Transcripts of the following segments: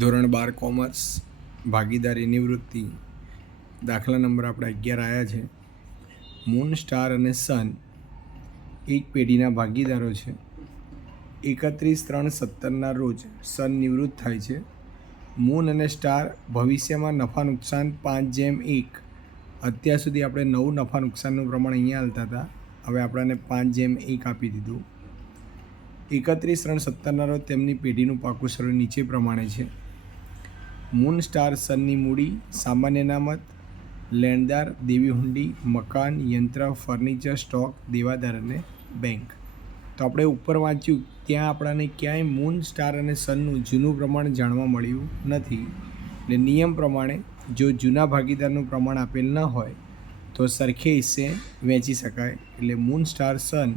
ધોરણ 12 કોમર્સ ભાગીદારી નિવૃત્તિ દાખલા નંબર આપણે 11 આવ્યા છે. મૂન, સ્ટાર અને સન એક પેઢીના ભાગીદારો છે. 31/3/17ના રોજ સન નિવૃત્ત થાય છે. મૂન અને સ્ટાર ભવિષ્યમાં નફા નુકસાન 5:1. અત્યાર સુધી આપણે નવું નફા નુકસાનનું પ્રમાણ અહીંયા હાલતા હતા. હવે આપણને 5:1 આપી દીધું. 31/3/17ના રોજ તેમની પેઢીનું પાકું સરળ નીચે પ્રમાણે છે. મૂન, સ્ટાર, સનની મૂડી: સામાન્ય અનામત, લેણદાર, દેવી હુંડી, મકાન, યંત્ર, ફર્નિચર, સ્ટોક, દેવાદાર અને બેંક. તો આપણે ઉપર વાંચ્યું ત્યાં આપણને ક્યાંય મૂન, સ્ટાર અને સનનું જૂનું પ્રમાણ જાણવા મળ્યું નથી. એટલે નિયમ પ્રમાણે જો જૂના ભાગીદારનું પ્રમાણ આપેલ ન હોય તો સરખે હિસ્સે વહેંચી શકાય. એટલે મૂન, સ્ટાર, સન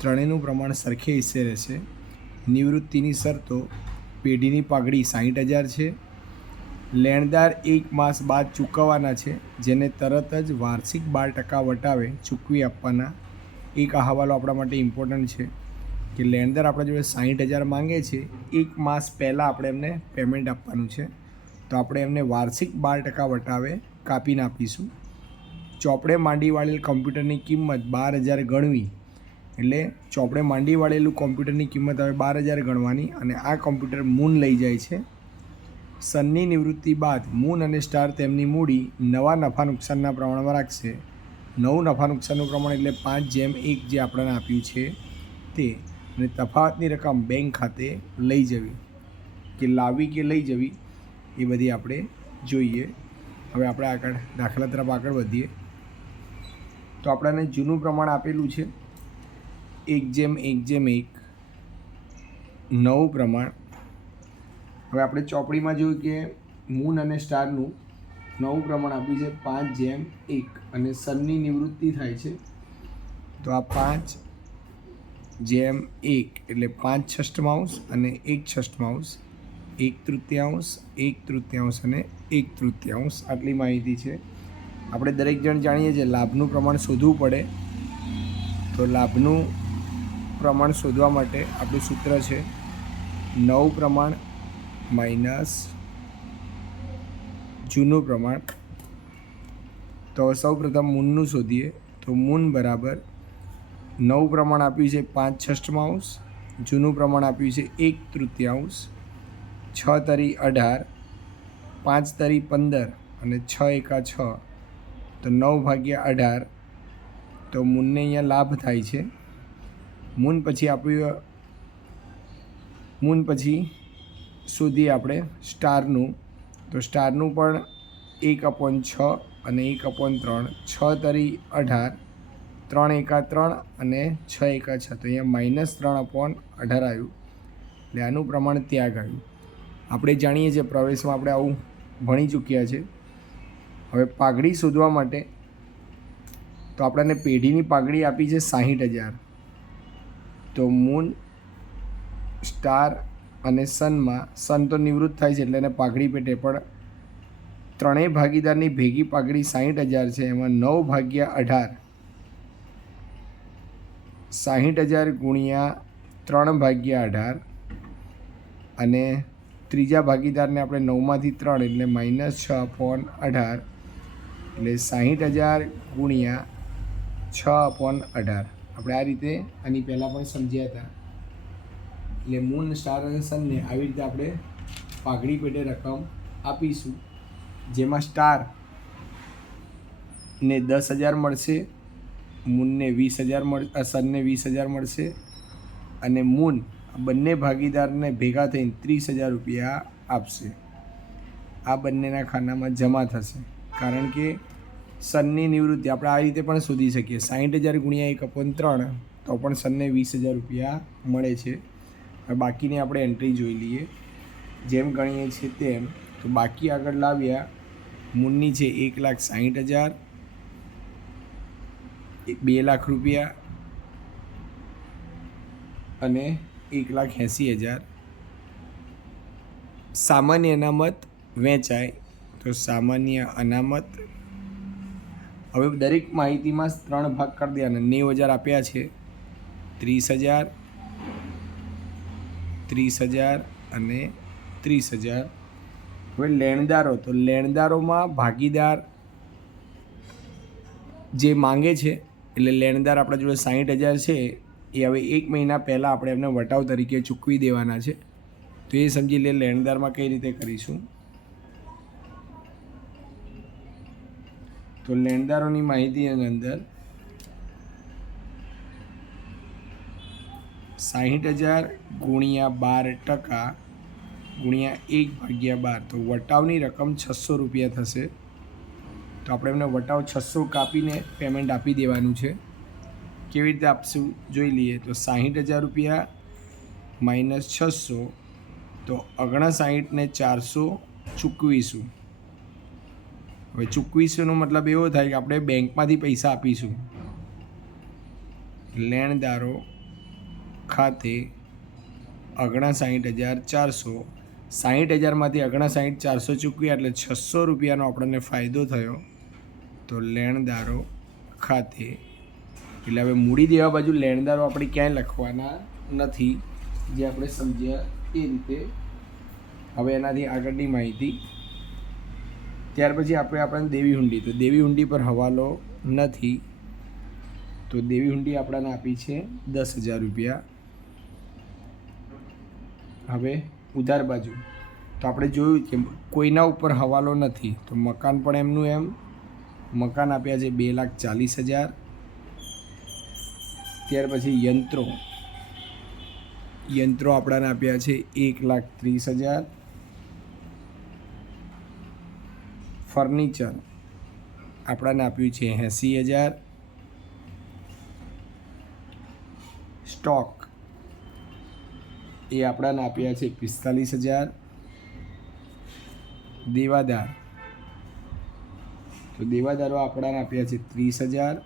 ત્રણેયનું પ્રમાણ સરખે હિસ્સે રહેશે. નિવૃત્તિની શરતો: પેઢીની પાઘડી 60,000 છે. લેણદાર 1 માસ બાદ ચૂકવવાના છે, જેને તરત જ વાર્ષિક 12% વટાવે ચૂકવી આપવાના. એક અહેવાલો આપણા માટે ઇમ્પોર્ટન્ટ છે કે લેણદાર આપણા જોડે 60,000 માંગે છે, 1 માસ પહેલાં આપણે એમને પેમેન્ટ આપવાનું છે, તો આપણે એમને વાર્ષિક 12% વટાવે કાપીને આપીશું. ચોપડે માંડી વાળેલ કમ્પ્યુટરની કિંમત 12,000 ગણવી. એટલે ચોપડે માંડી વાળેલું કમ્પ્યુટરની કિંમત હવે 12,000 ગણવાની અને આ કમ્પ્યુટર મૂન લઈ જાય છે. સનની નિવૃત્તિ બાદ મૂન અને સ્ટાર તેમની મૂડી નવા નફા નુકસાનના પ્રમાણમાં રાખશે. નવું નફા નુકસાનનું પ્રમાણ એટલે 5:1 જે આપણને આપ્યું છે તે. અને તફાવતની રકમ બેંક ખાતે લઈ જવી કે લાવવી કે લઈ જવી એ બધી આપણે જોઈએ. હવે આપણે આગળ દાખલા તરફ આગળ વધીએ. તો આપણને જૂનું પ્રમાણ આપેલું છે 1:1:1. નવું પ્રમાણ હવે આપણે ચોપડીમાં જોયું કે મૂન અને સ્ટારનું નવું પ્રમાણ આપ્યું છે 5:1 અને સનની નિવૃત્તિ થાય છે તો આ 5:1 એટલે 5/6 અને 1/6, 1/3, 1/3 અને 1/3 આટલી માહિતી છે. આપણે દરેક જણ જાણીએ છીએ લાભનું પ્રમાણ શોધવું પડે. તો લાભનું પ્રમાણ શોધવા માટે આપણું સૂત્ર છે નવું પ્રમાણ માઇનસ જૂનું પ્રમાણ. તો સૌ પ્રથમ મૂનનું શોધીએ. તો મૂન બરાબર નવું પ્રમાણ આપ્યું છે 5/6, જૂનું પ્રમાણ આપ્યું છે 1/3, 6 તરી 18, 5 તરી 15 અને 6 એકા 6, તો 9/18. તો મૂનને અહીંયા લાભ થાય છે. મૂન પછી આપ્યું મૂન પછી શોધીએ આપણે સ્ટારનું. તો સ્ટારનું પણ 1/6 અને 1/3, 6 તરી 18, 3 એકા 3 અને 6 એકા 6, તો અહીંયા -3/18 આવ્યું. એટલે આનું પ્રમાણ ત્યાગ આવ્યું. આપણે જાણીએ છીએ પ્રવેશમાં આપણે આવું ભણી ચૂક્યા છે. હવે પાઘડી શોધવા માટે તો આપણને પેઢીની પાઘડી આપી છે 60,000. તો મૂન, સ્ટાર અને સનમાં સન તો નિવૃત્ત થાય છે એટલે એને પાઘડી પેટે, પણ ત્રણેય ભાગીદારની ભેગી પાઘડી 60,000 છે. એમાં 9/18, 60,000 ગુણ્યા 3/18 અને ત્રીજા ભાગીદારને આપણે 9માંથી 3 એટલે -6/18 એટલે 60,000 ગુણ્યા 6/18. આપણે આ રીતે આની પહેલાં પણ સમજ્યા હતા. એટલે મૂન, સ્ટાર અને સનને આવી રીતે આપણે પાઘડી પેટે રકમ આપીશું, જેમાં સ્ટારને 10,000 મળશે, મૂનને 20,000 સનને 20,000 મળશે અને મૂન બંને ભાગીદારને ભેગા થઈને 30,000 રૂપિયા આપશે. આ બંનેના ખાનામાં જમા થશે. કારણ કે સનની નિવૃત્તિ આપણે આ રીતે પણ શોધી શકીએ. 60,000 ગુણ્યા 1/3 તો પણ સનને 20,000 રૂપિયા મળે છે. બાકીની આપણે એન્ટ્રી જોઈ લઈએ. જેમ ગણીએ છીએ તેમ. તો બાકી આગળ લાવ્યા. મૂનની છે 1,60,000, 2 લાખ રૂપિયા અને 1,80,000. સામાન્ય અનામત વહેંચાય. તો સામાન્ય અનામત હવે દરેક માહિતીમાં 3 ભાગ કરી દેવાના. 90,000 આપ્યા છે, 30,000, 30,000 અને 30,000. હવે લેણદારો, તો લેણદારોમાં ભાગીદાર જે માંગે છે, એટલે લેણદાર આપણા જોડે 60,000 છે, એ હવે 1 મહિના પહેલાં આપણે એમને વટાવ તરીકે ચૂકવી દેવાના છે. તો એ સમજી લે લેણદારમાં કઈ રીતે કરીશું. તો લેણદારોની માહિતીની અંદર 60,000 ગુણ્યા 12% ગુણ્યા 1/12, તો વટાવની રકમ 600 રૂપિયા થશે. તો આપણે એમને વટાવ 600 કાપીને પેમેન્ટ આપી દેવાનું છે. કેવી રીતે આપશું જોઈ લઈએ. તો 60,000 રૂપિયા માઇનસ 600, તો 59 ને 400 ચૂકવીશું. હવે ચૂકવીશુંનો મતલબ એવો થાય કે આપણે બેંકમાંથી પૈસા આપીશું. લેણદારો ખાતે 59,400, 60,000માંથી 59,400 ચૂકવ્યા એટલે 600 રૂપિયાનો આપણને ફાયદો થયો. તો લેણદારો ખાતે, એટલે હવે મૂડી દેવા બાજુ લેણદારો આપણે ક્યાંય લખવાના નથી, જે આપણે સમજ્યા એ રીતે. હવે એનાથી આગળની માહિતી. ત્યાર પછી આપણને દેવી હુંડી, તો દેવી હુંડી પર હવાલો નથી, તો દેવી હુંડી આપણને આપી છે 10,000 રૂપિયા. હવે ઉધાર બાજુ, તો આપણે જોયું કે કોઈના ઉપર હવાલો નથી, તો મકાન પણ એમનું એમ. મકાન આપ્યા છે 2,40,000. ત્યાર પછી યંત્રો આપણાને આપ્યા છે 1,30,000. ફર્નિચર આપણાને આપ્યું છે 80,000. સ્ટોક એ આપણાને આપ્યા છે 45,000. દેવાદાર, તો દેવાદારો આપણાને આપ્યા છે 30,000.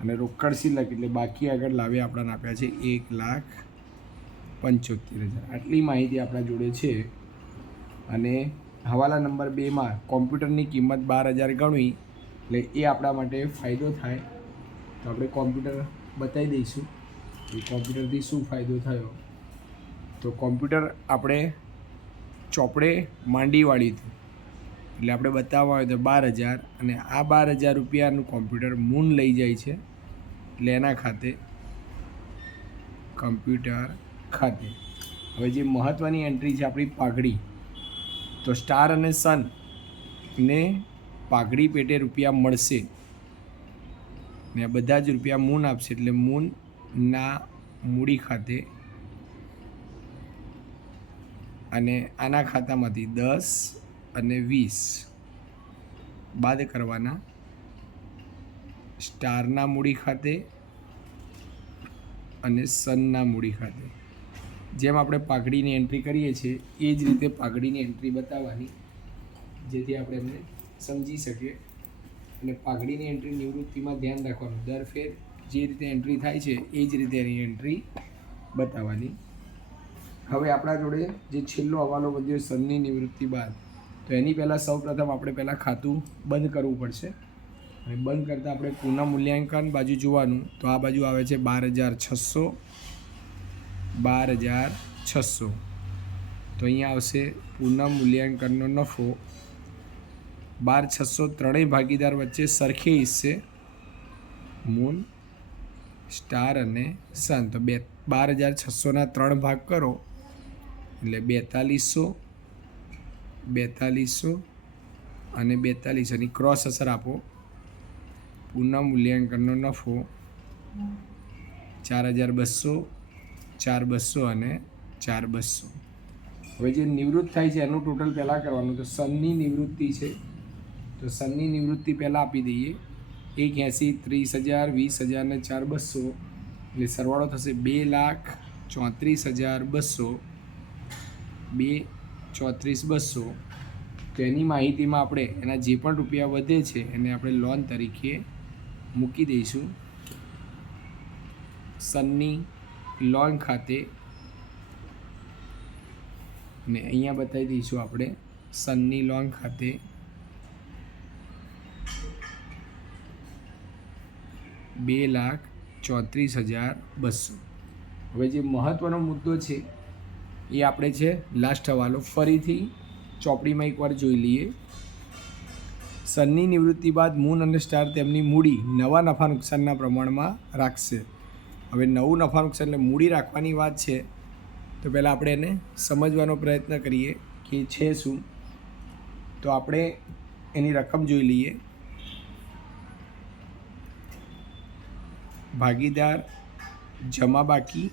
અને રોકડ શિલ્લક એટલે બાકી આગળ લાવ્યા આપણાને આપ્યા છે 1,75,000. આટલી માહિતી આપણા જોડે છે. અને હવાલા નંબર 2માં કોમ્પ્યુટરની કિંમત 12,000 ગણવી, એટલે એ આપણા માટે ફાયદો થાય. તો આપણે કોમ્પ્યુટર બતાવી દઈશું કે કોમ્પ્યુટરથી શું ફાયદો થયો. તો કોમ્પ્યુટર આપણે ચોપડે માંડી વાળ્યું હતું, એટલે આપણે બતાવવા હોય તો 12,000, અને આ 12,000 રૂપિયાનું કોમ્પ્યુટર મૂન લઈ જાય છે, એટલે એના ખાતે કમ્પ્યુટર ખાતે. હવે જે મહત્ત્વની એન્ટ્રી છે આપણી પાઘડી, તો સ્ટાર અને સન ને પાઘડી પેટે રૂપિયા મળશે, ને આ બધા જ રૂપિયા મૂન આપશે, એટલે મૂનના મૂડી ખાતે. અને આના ખાતામાંથી 10 અને 20 બાદ કરવાના સ્ટારના મૂડી ખાતે અને સનના મૂડી ખાતે. જેમ આપણે પાઘડીની એન્ટ્રી કરીએ છીએ એ જ રીતે પાઘડીની એન્ટ્રી બતાવવાની, જેથી આપણે એમને સમજી શકીએ. અને પાઘડીની એન્ટ્રી નિવૃત્તિમાં ધ્યાન રાખવાનું, દર ફેર જે રીતે એન્ટ્રી થાય છે એ જ રીતે એની એન્ટ્રી બતાવવાની. હવે આપણા જોડે જે છેલ્લો હવાલો વધ્યો સનની નિવૃત્તિ બાદ, તો એની પહેલાં સૌપ્રથમ આપણે પહેલાં ખાતું બંધ કરવું પડશે. અને બંધ કરતાં આપણે પુનઃ મૂલ્યાંકન બાજુ જોવાનું, તો આ બાજુ આવે છે 12,600. 12,600, તો અહીંયા આવશે પુનઃ મૂલ્યાંકનનો નફો 12,600. ત્રણેય ભાગીદાર વચ્ચે સરખે હિસ્સે મૂન, સ્ટાર અને સન. તો 12,600ના 3 ભાગ કરો એટલે 4,200, 4,200 અને 4,200ની ક્રોસ અસર આપો. પુનઃ મૂલ્યાંકનનો નફો 4,200, 4,200 અને 4,200. હવે જે નિવૃત્ત થાય છે એનું ટોટલ પહેલાં કરવાનું. તો સનની નિવૃત્તિ છે, તો સનની નિવૃત્તિ પહેલાં આપી દઈએ. 1,80, 30,000, 20,000 ને 4,200, એટલે સરવાળો થશે 2,34,200. 2,34,200. તો એની માહિતીમાં આપણે એના જે પણ રૂપિયા વધે છે એને આપણે લોન તરીકે મૂકી દઈશું સનની લોન ખાતે. ને અહીંયા બતાવી દઈશું આપણે સનની લોન ખાતે 2,34,200. હવે જે મહત્ત્વનો મુદ્દો છે એ આપણે છે લાસ્ટ હવાલો. ફરીથી ચોપડીમાં એકવાર જોઈ લઈએ. સનની નિવૃત્તિ બાદ મૂન અને સ્ટાર તેમની મૂડી નવા નફા નુકસાનના પ્રમાણમાં રાખશે. હવે નવું નફા નુકસાન એટલે મૂડી રાખવાની વાત છે, તો પહેલાં આપણે એને સમજવાનો પ્રયત્ન કરીએ કે છે શું. તો આપણે એની રકમ જોઈ લઈએ. ભાગીદાર જમા બાકી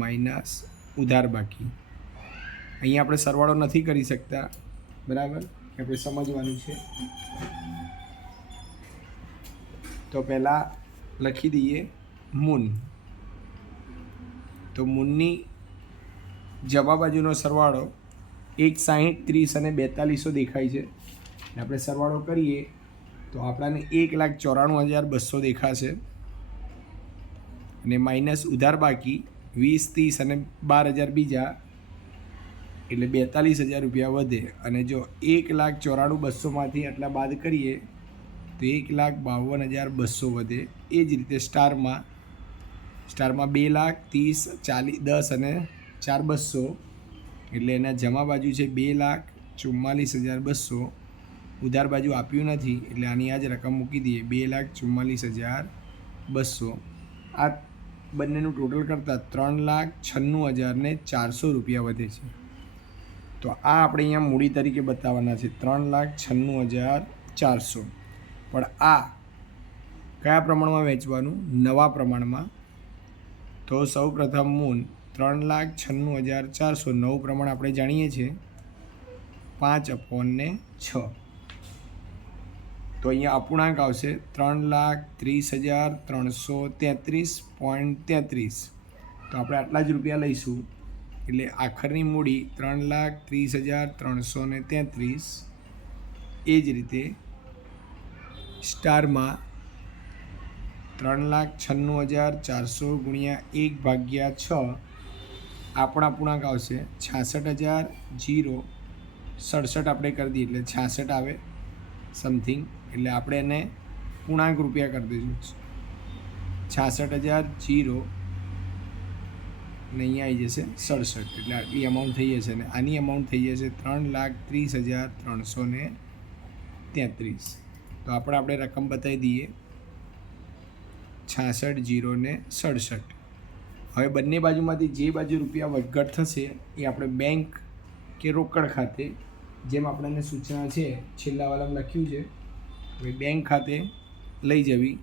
માઇનસ ઉધાર બાકી. અહીંયા આપણે સરવાળો નથી કરી શકતા, બરાબર, આપણે સમજવાનું છે. તો પહેલાં લખી દઈએ મૂન. તો મૂનની જમા બાજુનો સરવાળો 1, 60, 30 અને 42 દેખાય છે. આપણે સરવાળો કરીએ તો આપણાને 1,94,200 દેખાશે. અને માઇનસ ઉધાર બાકી 20, 30 અને 12,000 બીજા, એટલે 42,000 રૂપિયા વધે. અને જો 1,94,200માંથી આટલા બાદ કરીએ તો 1,52,200 વધે. એ જ રીતે સ્ટારમાં 2,30,000, 40, 10 અને 4,200, એટલે એના જમા બાજુ છે 2,44,200. ઉધાર બાજુ આપ્યું નથી એટલે આની આ જ રકમ મૂકી દઈએ 2,44,200. આ બંનેનું ટોટલ કરતાં 3,96,400 રૂપિયા વધે છે. તો આ આપણે અહીંયા મૂડી તરીકે બતાવવાના છે 3,96,400. પણ આ કયા પ્રમાણમાં વેચવાનું? નવા પ્રમાણમાં. તો સૌ પ્રથમ મૂન 3,96,400 નવું પ્રમાણ આપણે જાણીએ છીએ 5/6. તો અહીંયા અપૂર્ણાંક આવશે 3,30,333.33. તો આપણે આટલા જ રૂપિયા લઈશું, એટલે આખરની મૂડી 3,30,333. એ જ રીતે સ્ટારમાં 3,96,400 ગુણ્યા 1/6 આપણા પૂર્ણાંક આવશે 66,067. આપણે કરી દઈએ એટલે 66 આવે સમથિંગ. એટલે આપણે એને પૂર્ણાંક રૂપિયા કરી દઈશું 66,000 ને અહીંયા આવી જશે 67. એટલે આટલી અમાઉન્ટ થઈ જશે. અને આની અમાઉન્ટ થઈ જશે 3,30,333. તો આપણે રકમ બતાવી દઈએ 66,067. હવે બંને બાજુમાંથી જે બાજુ રૂપિયા વધઘટ થશે એ આપણે બેંક કે રોકડ ખાતે, જેમ આપણને સૂચના છે છેલ્લા વાલામાં લખ્યું છે, હવે બેંક ખાતે લઈ જવી.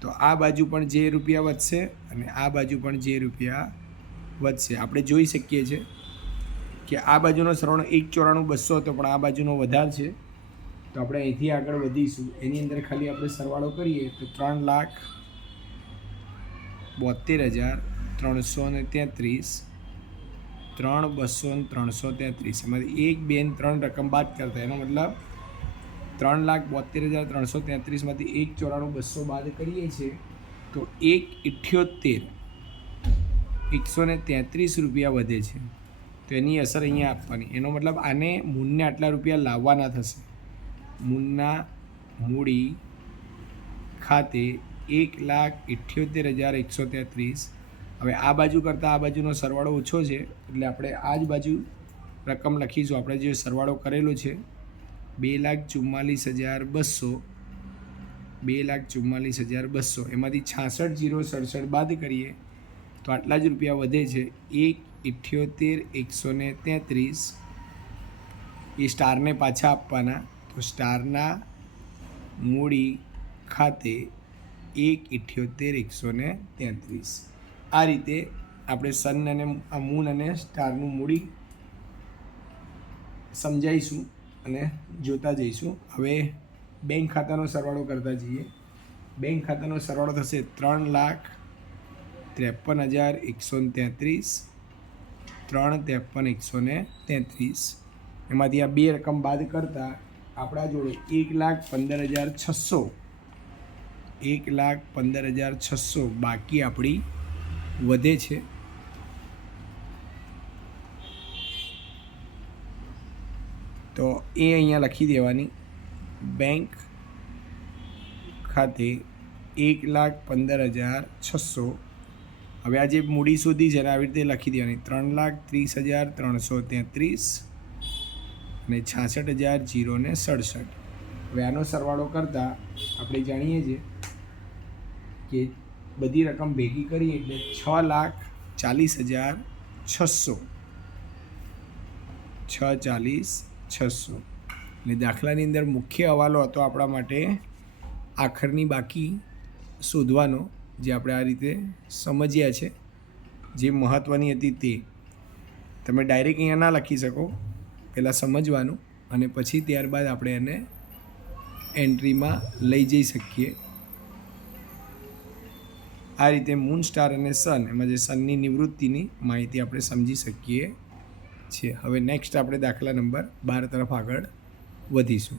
તો આ બાજુ પણ જે રૂપિયા વધશે અને આ બાજુ પણ જે રૂપિયા વધશે. આપણે જોઈ શકીએ છીએ કે આ બાજુનો સરવાળો 1,94,200 હતો, પણ આ બાજુનો વધારે છે. તો આપણે અહીંથી આગળ વધીશું. એની અંદર ખાલી આપણે સરવાળો કરીએ તો 3,72,333, 3,200,333. એમાંથી 1, 2 અને 3 રકમ બાદ કરતા, એનો મતલબ 3,72,333માંથી 1,94,200 બાદ કરીએ છીએ તો 1,78,133 રૂપિયા વધે છે. તો એની અસર અહીંયા આપવાની. એનો મતલબ આને મૂનને આટલા રૂપિયા લાવવાના થશે. મૂનના મૂડી ખાતે 1,78,133. હવે આ બાજુ કરતાં આ બાજુનો સરવાળો ઓછો છે એટલે આપણે આ જ બાજુ રકમ લખીશું. આપણે જે સરવાળો કરેલો છે 2,44,200, 2,44,200, એમાંથી 66,067 બાદ કરીએ તો આટલા જ રૂપિયા વધે છે 1,78,133. એ સ્ટારને પાછા આપવાના. તો સ્ટારના મૂડી ખાતે 1,78,133. આ રીતે આપણે સન અને મૂન અને સ્ટારનું મૂડી સમજાઈશું અને જોતા જઈશું. હવે બેંક ખાતાનો સરવાળો કરતા જઈએ. બેંક ખાતાનો સરવાળો થશે 3,53,133, 3,53,133. એમાંથી આ બે રકમ બાદ કરતાં આપણા જોડે 1,15,600, 1,15,600 બાકી આપણી વધે છે. તો એ અહીંયા લખી દેવાની. બેંક ખાતે 1,15,600. હવે આ જે મૂડી શોધી છે એને આવી રીતે લખી દેવાની 3,30,333, અને 66,067. હવે આનો સરવાળો કરતાં આપણે જાણીએ છીએ કે બધી રકમ ભેગી કરીએ એટલે 6,40,600. 6,40,600. એટલે દાખલાની અંદર મુખ્ય હવાલો હતો આપણા માટે આખરની બાકી શોધવાનો, જે આપણે આ રીતે સમજ્યા છે, જે મહત્ત્વની હતી તે. તમે ડાયરેક્ટ અહીંયા ના લખી શકો, પહેલાં સમજવાનું અને પછી ત્યારબાદ આપણે એને એન્ટ્રીમાં લઈ જઈ શકીએ. આ રીતે મૂન, સ્ટાર અને સન, એમાં જે સનની નિવૃત્તિની માહિતી આપણે સમજી શકીએ છીએ. હવે નેક્સ્ટ આપણે દાખલા નંબર 12 તરફ આગળ વધીશું.